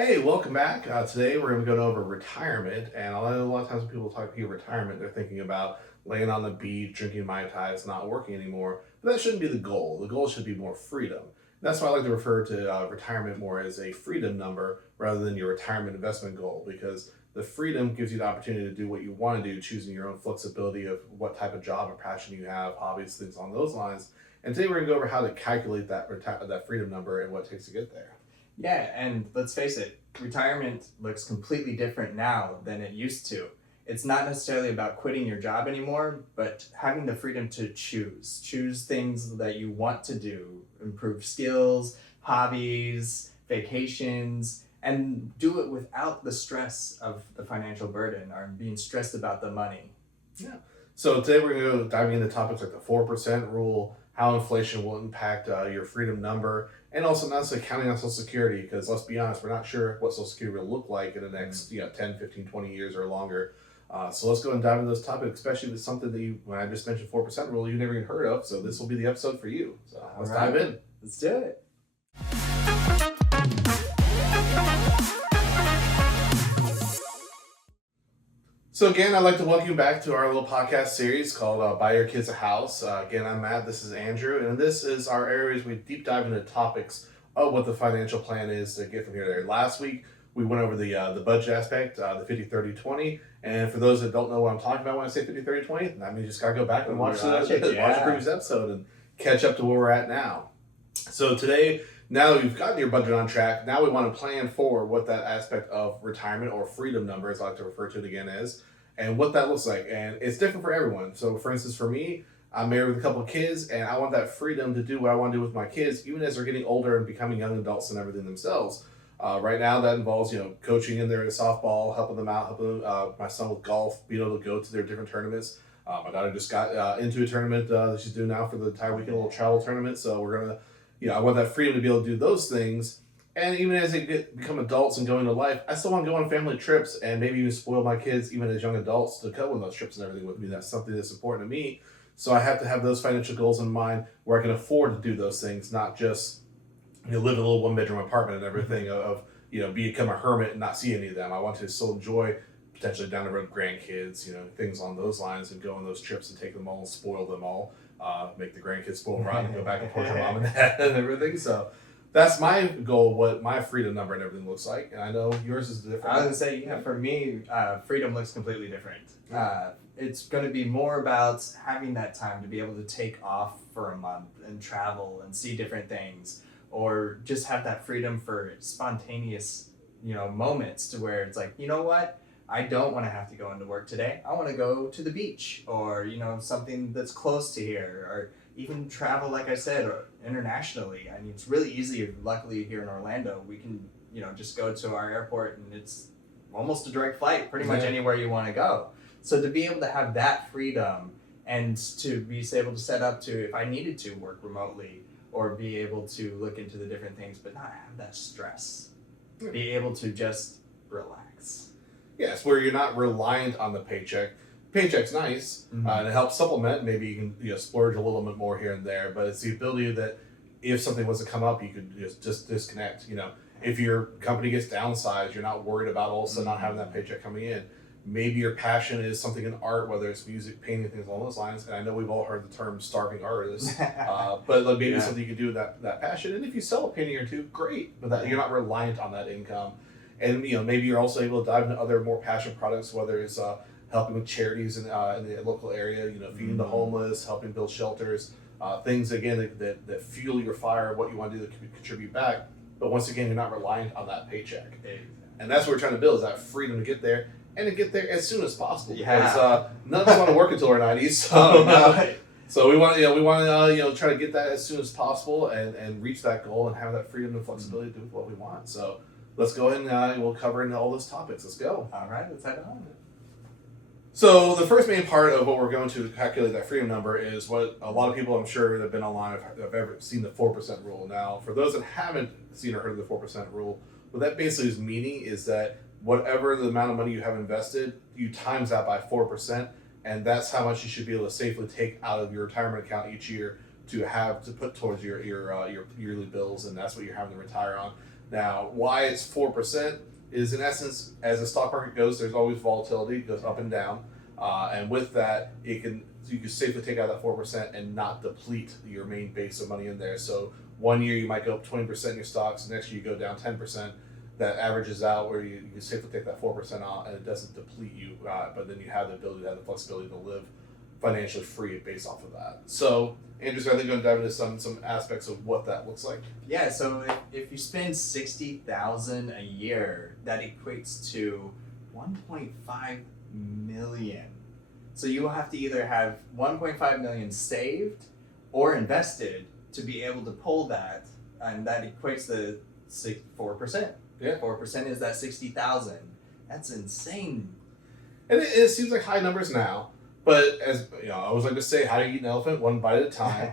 Hey, welcome back. Today we're going to go over retirement, and a lot of times when people talk about retirement, they're thinking about laying on the beach, drinking mai tais, not working anymore. But that shouldn't be the goal. The goal should be more freedom. That's why I like to refer to retirement more as a freedom number rather than your retirement investment goal, because the freedom gives you the opportunity to do what you want to do, choosing your own flexibility of what type of job or passion you have, hobbies, things along those lines. And today we're going to go over how to calculate that freedom number and what it takes to get there. Yeah, and let's face it, retirement looks completely different now than it used to. It's not necessarily about quitting your job anymore, but having the freedom to choose. Choose things that you want to do, improve skills, hobbies, vacations, and do it without the stress of the financial burden or being stressed about the money. Yeah. So today we're going to go diving into topics like the 4% rule, how inflation will impact your freedom number, and also not necessarily counting on Social Security, because let's be honest, we're not sure what Social Security will look like in the next 10, 15, 20 years or longer. So let's go and dive into those topics, especially with something that when I just mentioned 4% rule, you never even heard of. So this will be the episode for you. So let's dive in. Let's do it. So again, I'd like to welcome you back to our little podcast series called Buy Your Kids a House. Again, I'm Matt, this is Andrew, and this is our areas we deep dive into topics of what the financial plan is to get from here to there. Last week, we went over the budget aspect, the 50-30-20, and for those that don't know what I'm talking about when I say 50-30-20, that means you just got to go back and watch watch the previous episode and catch up to where we're at now. So today, now that you've gotten your budget on track, now we want to plan for what that aspect of retirement or freedom number, as I like to refer to it again as, and what that looks like. And it's different for everyone. So for instance, for me, I'm married with a couple of kids, and I want that freedom to do what I want to do with my kids, even as they're getting older and becoming young adults and everything themselves. Right now, that involves coaching in their softball, helping them out, helping my son with golf, being able to go to their different tournaments. My daughter just got into a tournament that she's doing now for the entire weekend, a little travel tournament. So we're gonna, I want that freedom to be able to do those things. And even as they become adults and go into life, I still want to go on family trips and maybe even spoil my kids, even as young adults, to go on those trips and everything with me. That's something that's important to me. So I have to have those financial goals in mind where I can afford to do those things, not just live in a little one-bedroom apartment and everything of become a hermit and not see any of them. I want to still enjoy potentially down the road grandkids, things along those lines, and go on those trips and take them all, spoil them all, make the grandkids spoil rotten and go back and forth to mom and dad and everything. So that's my goal, what my freedom number and everything looks like. And I know yours is different. I was going to say, for me, freedom looks completely different. It's going to be more about having that time to be able to take off for a month and travel and see different things, or just have that freedom for spontaneous, moments to where it's like, you know what? I don't want to have to go into work today. I want to go to the beach or, something that's close to here, or even travel, like I said, or internationally. I mean, it's really easy. Luckily, here in Orlando, we can, just go to our airport and it's almost a direct flight, pretty much anywhere you want to go. So to be able to have that freedom and to be able to set up to, if I needed to work remotely, or be able to look into the different things, but not have that stress. Be able to just relax. Yes, where you're not reliant on the paycheck. Paycheck's nice, and it helps supplement. Maybe you can splurge a little bit more here and there, but it's the ability that if something was to come up, you could just disconnect. If your company gets downsized, you're not worried about all of a sudden not having that paycheck coming in. Maybe your passion is something in art, whether it's music, painting, things along those lines. And I know we've all heard the term starving artist, but maybe something you can do with that passion. And if you sell a painting or two, great, but you're not reliant on that income. And maybe you're also able to dive into other more passion products, whether it's helping with charities in the local area, feeding the homeless, helping build shelters, things again that fuel your fire, what you want to do to contribute back. But once again, you're not reliant on that paycheck. And that's what we're trying to build, is that freedom to get there. And to get there as soon as possible, because none of us want to work until our 90s. So, so we want to try to get that as soon as possible and reach that goal and have that freedom and flexibility to do what we want. So let's go ahead and we'll cover into all those topics. Let's go. All right, let's head on. So the first main part of what we're going to calculate that freedom number is what a lot of people, I'm sure, that have been online have ever seen, the 4% rule. Now, for those that haven't seen or heard of the 4% rule, what that basically is meaning is that whatever the amount of money you have invested, you times that by 4%, and that's how much you should be able to safely take out of your retirement account each year to put towards your yearly bills, and that's what you're having to retire on. Now, why it's 4% is, in essence, as the stock market goes, there's always volatility, it goes up and down, and with that, you can safely take out that 4% and not deplete your main base of money in there. So one year you might go up 20% in your stocks, next year you go down 10%. That averages out where you can safely take that 4% out, and it doesn't deplete you, but then you have the ability to have the flexibility to live financially free based off of that. So Andrew's I think going to dive into some aspects of what that looks like. Yeah, so if you spend $60,000 a year, that equates to 1.5 million. So you will have to either have 1.5 million saved or invested to be able to pull that, and that equates to 4%. Yeah, 4% is that 60,000. That's insane. and it seems like high numbers now, but as you know, I always like to say, how do you eat an elephant? One bite at a time.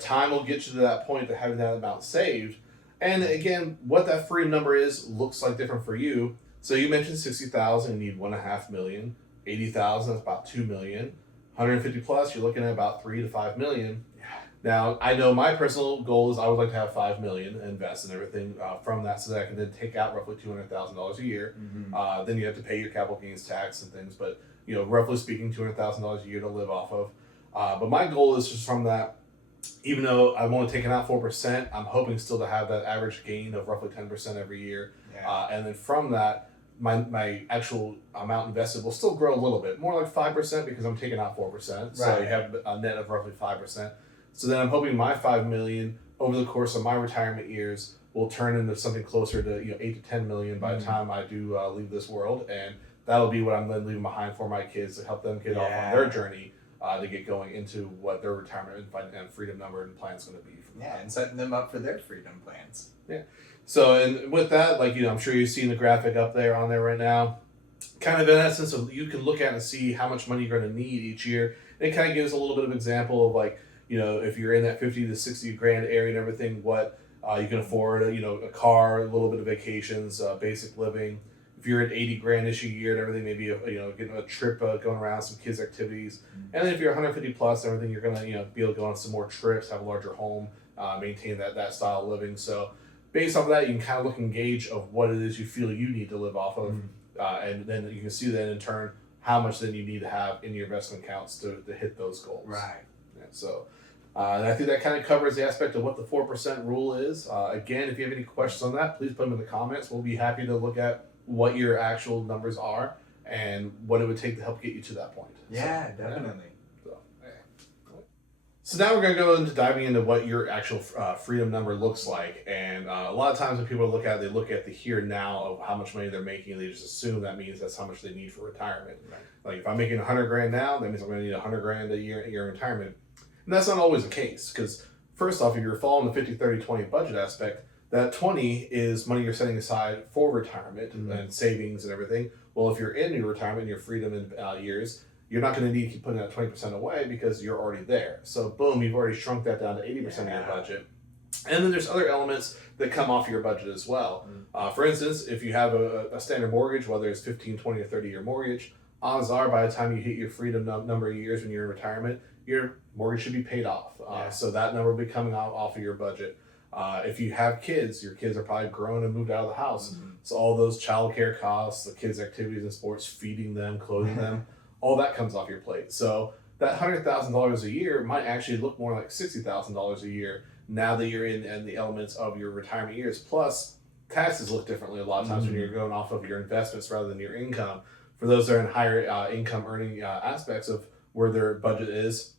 Time will get you to that point to having that amount saved. And again, what that freedom number is looks like different for you. So you mentioned 60,000, you need 1.5 million. 80,000, that's about 2 million. 150 plus, you're looking at about 3 to 5 million. Now, I know my personal goal is I would like to have 5 million invest in everything from that, so that I can then take out roughly $200,000 a year. Mm-hmm. Then you have to pay your capital gains tax and things, but roughly speaking, $200,000 a year to live off of. But my goal is just from that. Even though I've only taken out 4%, I'm hoping still to have that average gain of roughly 10% every year. Yeah. And then from that, my actual amount invested will still grow a little bit, more like 5% because I'm taking out 4%. So Right. you have a net of roughly 5%. So then I'm hoping my 5 million over the course of my retirement years will turn into something closer to 8 to 10 million by the time I do leave this world, and that'll be what I'm then leaving behind for my kids to help them get off on their journey to get going into what their retirement and freedom number and plan is going to be. And setting them up for their freedom plans. Yeah. So, and with that, I'm sure you've seen the graphic up there on there right now. Kind of in essence, of you can look at and see how much money you're going to need each year. And it kind of gives a little bit of example of if you're in that 50 to 60 grand area and everything, what you can afford, a car, a little bit of vacations, basic living. If you're at 80 grand-ish a year and everything, maybe getting a trip going around, some kids activities. And then if you're 150 plus and everything, you're gonna be able to go on some more trips, have a larger home, maintain that style of living. So based off of that, you can kind of look and gauge of what it is you feel you need to live off of, and then you can see then in turn how much then you need to have in your investment accounts to hit those goals. Right. Yeah, so. And I think that kind of covers the aspect of what the 4% rule is. Again, if you have any questions on that, please put them in the comments. We'll be happy to look at what your actual numbers are and what it would take to help get you to that point. Yeah, definitely. So now we're going to go into diving into what your actual freedom number looks like. And a lot of times when people look at it, they look at the here and now of how much money they're making, and they just assume that means that's how much they need for retirement. Right. Like if I'm making 100 grand now, that means I'm going to need 100 grand a year in retirement. And that's not always the case, because first off, if you're following the 50, 30, 20 budget aspect, that 20 is money you're setting aside for retirement and savings and everything. Well, if you're in your retirement, your freedom and years, you're not going to need to keep putting that 20% away because you're already there. So boom, you've already shrunk that down to 80% of your budget. And then there's other elements that come off your budget as well. For instance, if you have a standard mortgage, whether it's 15, 20, or 30-year mortgage, odds are by the time you hit your freedom number of years when you're in retirement, your mortgage should be paid off. So that number will be coming off of your budget. If you have kids, your kids are probably grown and moved out of the house. So all those childcare costs, the kids' activities and sports, feeding them, clothing them, all that comes off your plate. So that $100,000 a year might actually look more like $60,000 a year now that you're in the elements of your retirement years. Plus, taxes look differently a lot of times when you're going off of your investments rather than your income. For those that are in higher income earning aspects of where their budget is,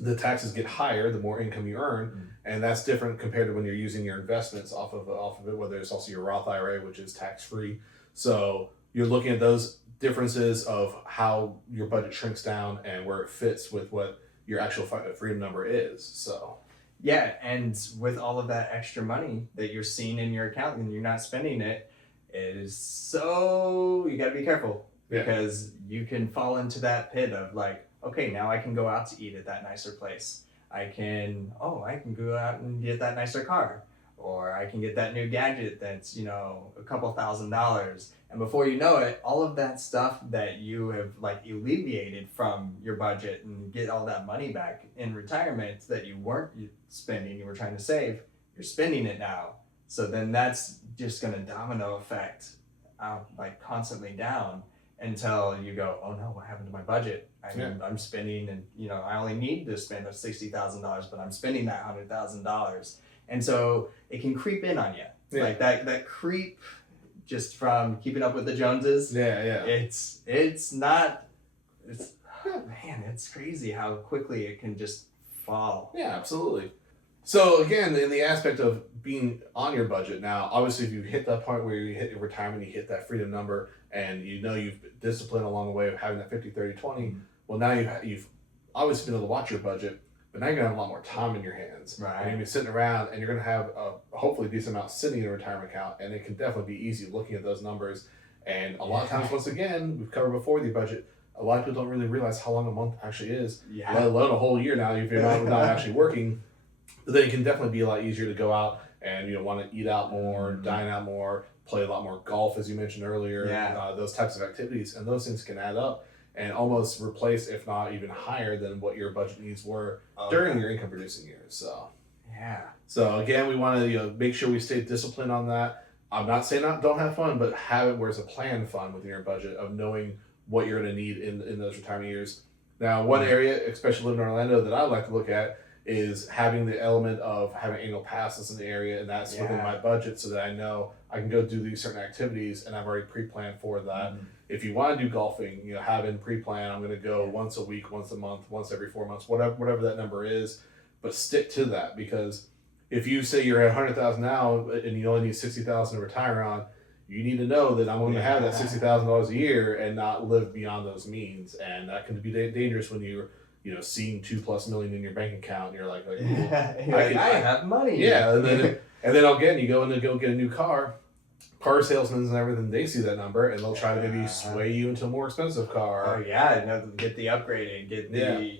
the taxes get higher the more income you earn, and that's different compared to when you're using your investments off of it, whether it's also your Roth IRA, which is tax-free. So you're looking at those differences of how your budget shrinks down and where it fits with what your actual freedom number is. So yeah, and with all of that extra money that you're seeing in your account and you're not spending it, you got to be careful, because you can fall into that pit of okay, now I can go out to eat at that nicer place. I can go out and get that nicer car, or I can get that new gadget that's, a couple $1,000. And before you know it, all of that stuff that you have alleviated from your budget and get all that money back in retirement that you weren't spending, you were trying to save, you're spending it now. So then that's just going to domino effect like constantly down until you go, oh no, what happened to my budget? I'm spending, and I only need to spend $60,000, but I'm spending that $100,000, and so it can creep in on you, like that creep, just from keeping up with the Joneses. It's not. Man, it's crazy how quickly it can just fall. Yeah, absolutely. So again, in the aspect of being on your budget now, obviously if you hit that point where you hit your retirement, you hit that freedom number, and you've been disciplined along the way of having that 50, 30, 20, well now you've obviously been able to watch your budget, but now you're going to have a lot more time in your hands. Right. And you're going to be sitting around, and you're going to have a hopefully decent amount sitting in a retirement account, and it can definitely be easy looking at those numbers. And a lot of times, once again, we've covered before the budget, a lot of people don't really realize how long a month actually is, let alone a whole year now if you're not actually working. But then it can definitely be a lot easier to go out and want to eat out more, dine out more, play a lot more golf, as you mentioned earlier, those types of activities. And those things can add up and almost replace, if not even higher than what your budget needs were during your income producing years. So again, we want to make sure we stay disciplined on that. I'm not saying don't have fun, but have it where it's a planned fun within your budget of knowing what you're going to need in those retirement years. Now, one area, especially living in Orlando, that I like to look at is having the element of having annual passes in the area, and that's within my budget, so that I know I can go do these certain activities, and I've already pre-planned for that. If you want to do golfing, having pre-plan, I'm going to go once a week, once a month, once every 4 months, whatever that number is, but stick to that, because if you say you're at 100,000 now and you only need 60,000 to retire on, you need to know that I'm going to have that $60,000 a year and not live beyond those means, and that can be dangerous when you're seeing $2+ million in your bank account, and you're like I have money. Yeah, and then again, you go in to go get a new car salesmen and everything, they see that number and they'll try to maybe sway you into a more expensive car. Get the upgraded, get the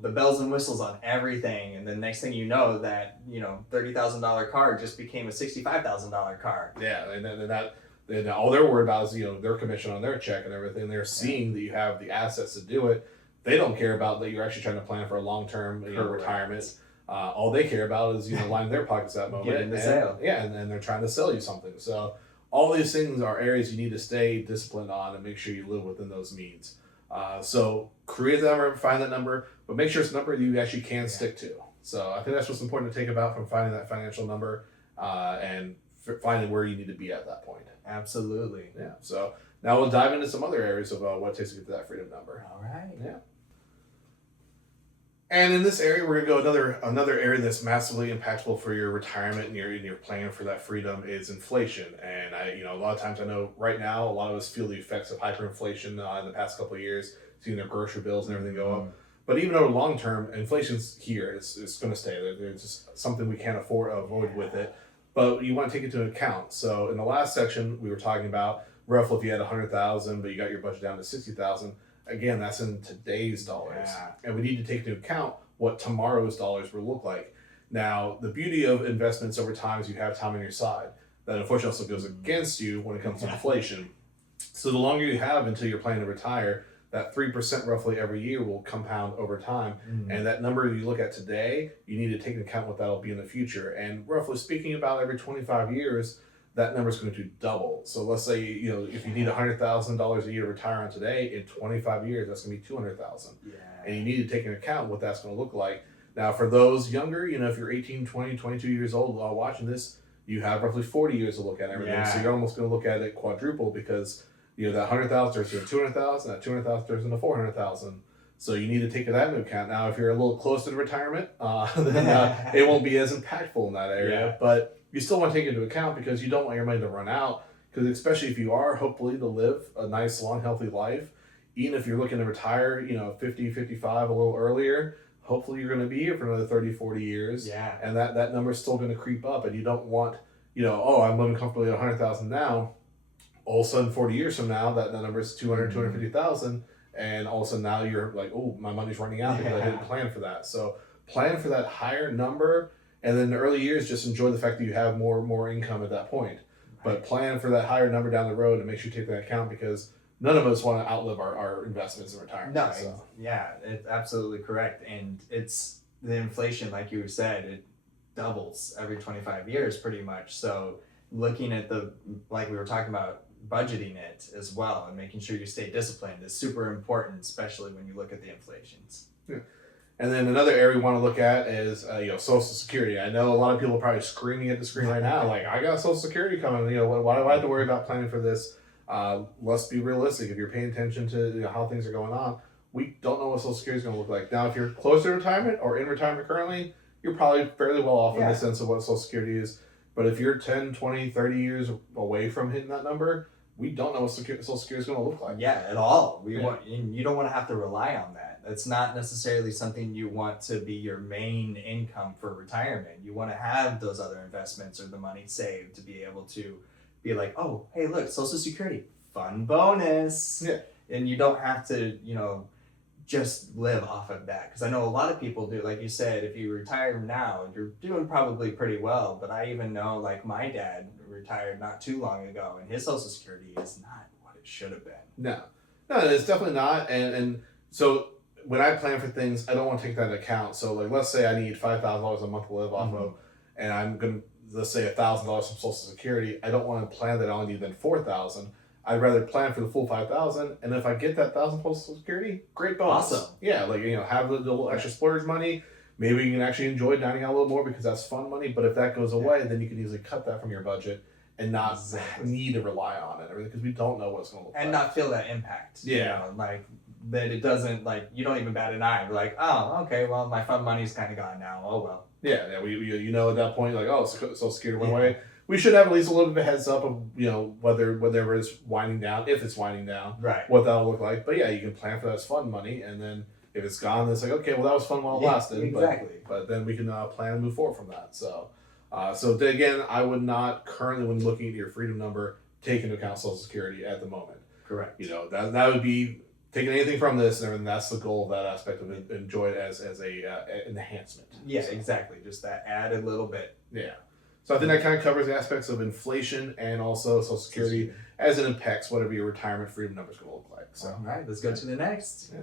the bells and whistles on everything, and then next thing you know, that $30,000 car just became a $65,000 car. And all they're worried about is their commission on their check and everything. They're seeing that you have the assets to do it. They don't care about that you're actually trying to plan for a long-term retirement. All they care about is lining their pockets at that moment. Getting the sale. And they're trying to sell you something. So all these things are areas you need to stay disciplined on and make sure you live within those means. So create that number, find that number, but make sure it's a number you actually can stick to. So I think that's what's important to take about from finding that financial number and finding where you need to be at that point. Absolutely. Yeah. So now we'll dive into some other areas of what it takes to get to that freedom number. All right. Yeah. And in this area, we're gonna go another area that's massively impactful for your retirement and your plan for that freedom is inflation. And a lot of times I know right now a lot of us feel the effects of hyperinflation in the past couple of years, seeing their grocery bills and everything go up. But even over long term, inflation's here. It's going to stay there. There's just something we can't avoid with it. But you want to take it into account. So in the last section, we were talking about roughly if you had 100,000, but you got your budget down to 60,000. Again, that's in today's dollars. And we need to take into account what tomorrow's dollars will look like. Now, the beauty of investments over time is you have time on your side. That unfortunately also goes against you when it comes to inflation. So the longer you have until you're planning to retire, that 3% roughly every year will compound over time. And that number you look at today, you need to take into account what that'll be in the future. And roughly speaking, about every 25 years, that number is going to double. So let's say, if you need $100,000 a year to retire on today, in 25 years, that's going to be $200,000. And you need to take into account what that's going to look like. Now, for those younger, if you're 18, 20, 22 years old while watching this, you have roughly 40 years to look at everything. So you're almost going to look at it quadruple because that 100,000 turns into 200,000, that 200,000 turns into 400,000. So you need to take that into account. Now, if you're a little closer to retirement, then it won't be as impactful in that area. But you still want to take it into account because you don't want your money to run out. Because especially if you are hopefully to live a nice, long, healthy life, even if you're looking to retire, 50, 55, a little earlier, hopefully you're going to be here for another 30, 40 years. And that number is still going to creep up. And you don't want, I'm living comfortably at 100,000 now. All of a sudden, 40 years from now, that number is 200, 250,000. And all of a sudden now you're like, oh, my money's running out because I didn't plan for that. So plan for that higher number. And then in the early years, just enjoy the fact that you have more income at that point. But plan for that higher number down the road and make sure you take that account because none of us want to outlive our investments in retirement. It's absolutely correct. And it's the inflation, like you said, doubles every 25 years pretty much. So looking at like we were talking about, budgeting it as well and making sure you stay disciplined is super important, especially when you look at the inflations. Yeah. And then another area we want to look at is Social Security. I know a lot of people are probably screaming at the screen right now, like, I got Social Security coming. Why do I have to worry about planning for this? Let's be realistic. If you're paying attention to how things are going on, we don't know what Social Security is going to look like. Now, if you're close to retirement or in retirement currently, you're probably fairly well off in the sense of what Social Security is. But if you're 10, 20, 30 years away from hitting that number, we don't know what Social Security is going to look like. Yeah, at all. You don't want to have to rely on that. That's not necessarily something you want to be your main income for retirement. You want to have those other investments or the money saved to be able to be like, oh, hey, look, Social Security, fun bonus. Yeah. And you don't have to, just live off of that. Because I know a lot of people do. Like you said, if you retire now, you're doing probably pretty well. But I even know, like, my dad retired not too long ago, and his Social Security is not what it should have been. No, it's definitely not. And so when I plan for things, I don't want to take that into account. So, like, let's say I need $5,000 a month to live off of, and I'm going to, let's say, $1,000 from Social Security. I don't want to plan that I only need then $4,000. I'd rather plan for the full $5,000, and if I get that $1,000 Social Security, great bonus. Awesome. Yeah, like, have the little extra splurge money. Maybe you can actually enjoy dining out a little more because that's fun money. But if that goes away, then you can easily cut that from your budget and not need to rely on it and everything, because we don't know what's going to look like. And not feel that impact. Yeah. Like that it doesn't, like, you don't even bat an eye. You're like, oh, okay, well, my fun money's kind of gone now. Oh, well. Yeah, we at that point, like, oh, Social Security went away. We should have at least a little bit of a heads up of, whatever is winding down, if it's winding down, right, what that'll look like. But yeah, you can plan for that as fun money, and then if it's gone, it's like, okay, well, that was fun while it lasted. Exactly. But then we can plan and move forward from that. So, again, I would not currently, when looking at your freedom number, take into account Social Security at the moment. Correct. That would be taking anything from this and everything. That's the goal of that aspect of it. Enjoy it as a enhancement. Yeah, exactly. Just that added little bit. Yeah. So I think that kind of covers the aspects of inflation and also Social Security as it impacts whatever your retirement freedom number is going to look like. So, all right, let's go to the next. Yeah.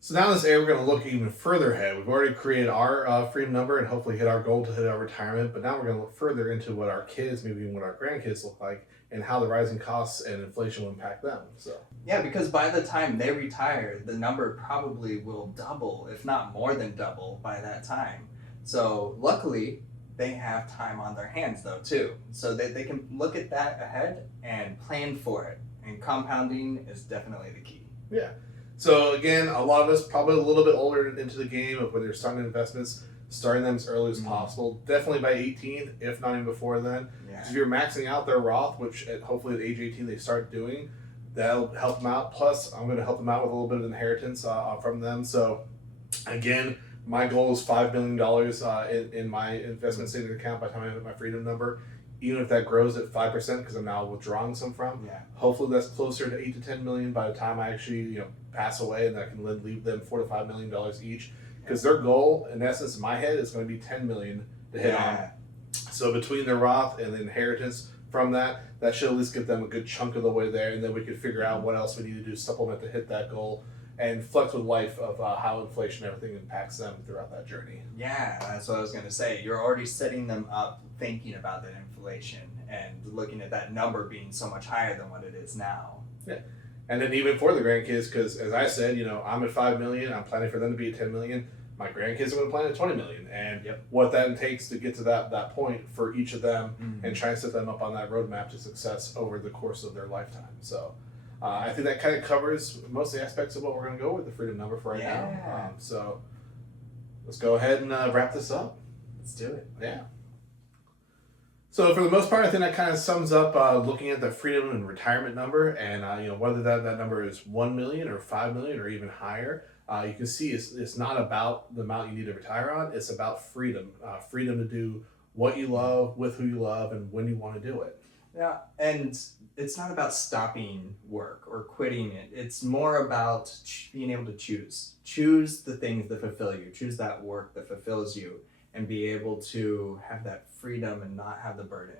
So now in this area, we're going to look even further ahead. We've already created our freedom number and hopefully hit our goal to hit our retirement. But now we're going to look further into what our kids, maybe even what our grandkids look like, and how the rising costs and inflation will impact them. So yeah, because by the time they retire, the number probably will double, if not more than double, by that time. So luckily, they have time on their hands, though, too. So they can look at that ahead and plan for it. And compounding is definitely the key. Yeah. So again, a lot of us probably a little bit older into the game of when they're starting investments, starting them as early as possible. Definitely by 18, if not even before then. Yeah. If you're maxing out their Roth, which hopefully at age 18 they start doing, that'll help them out. Plus, I'm going to help them out with a little bit of inheritance from them. So again, my goal is $5 million in my investment savings account by the time I hit my freedom number. Even if that grows at 5%, because I'm now withdrawing some from, hopefully that's closer to $8 to $10 million by the time I actually pass away, and I can leave them $4 to $5 million each. Because their goal, in essence, in my head, is going to be $10 million to hit on. So between their Roth and the inheritance from that should at least get them a good chunk of the way there, and then we could figure out what else we need to do to supplement to hit that goal. And flex with life of how inflation and everything impacts them throughout that journey. Yeah, that's what I was going to say. You're already setting them up thinking about that inflation and looking at that number being so much higher than what it is now. Yeah. And then even for the grandkids, because as I said, I'm at $5 million. I'm planning for them to be at $10 million. My grandkids are going to plan at $20 million. And what that takes to get to that point for each of them and try and set them up on that roadmap to success over the course of their lifetime. So I think that kind of covers most of the aspects of what we're going to go with the freedom number for right now. So let's go ahead and wrap this up. Let's do it. Yeah. So for the most part, I think that kind of sums up looking at the freedom and retirement number, and whether that number is 1 million or 5 million or even higher. You can see it's not about the amount you need to retire on. It's about freedom, freedom to do what you love, with who you love, and when you want to do it. Yeah, and it's not about stopping work or quitting it. It's more about being able to choose the things that fulfill you, choose that work that fulfills you, and be able to have that freedom and not have the burden.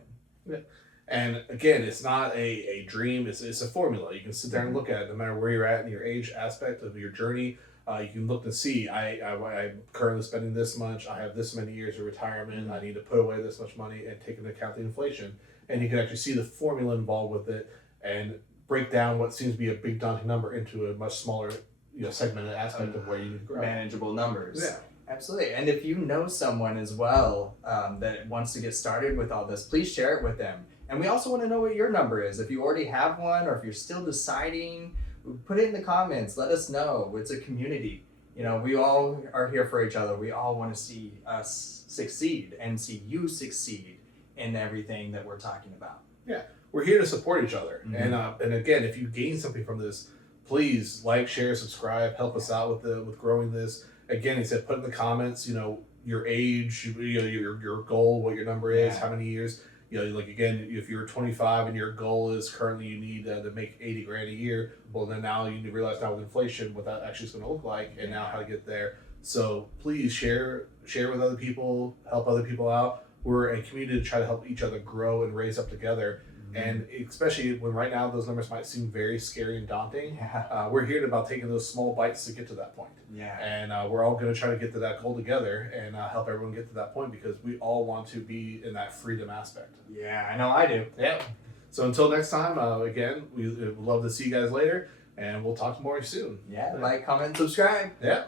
Yeah. And again, it's not a dream, it's a formula. You can sit there and look at it no matter where you're at in your age aspect of your journey You can look to see, I'm currently spending this much, I have this many years of retirement, I need to put away this much money and take into account the inflation. And you can actually see the formula involved with it and break down what seems to be a big daunting number into a much smaller, segmented aspect of where you need to grow. Manageable numbers. Yeah. Absolutely. And if you know someone as well that wants to get started with all this, please share it with them. And we also want to know what your number is. If you already have one or if you're still deciding, put it in the comments. Let us know. It's a community. We all are here for each other. We all want to see us succeed and see you succeed in everything that we're talking about. Yeah. We're here to support each other. Mm-hmm. And again, if you gain something from this, please like, share, subscribe, help us out with growing this. Again, he said, put in the comments, your age, your goal, what your number is, how many years. Like again, if you're 25 and your goal is currently you need to make 80 grand a year, well then now you need to realize now with inflation what that actually is going to look like, and now how to get there. So please share with other people, help other people out. We're a community to try to help each other grow and raise up together. And especially when right now those numbers might seem very scary and daunting, we're here about taking those small bites to get to that point. Yeah. And we're all going to try to get to that goal together and help everyone get to that point because we all want to be in that freedom aspect. Yeah, I know I do. Yeah. So until next time, again, we would love to see you guys later, and we'll talk more soon. Yeah, like, comment, subscribe. Yeah.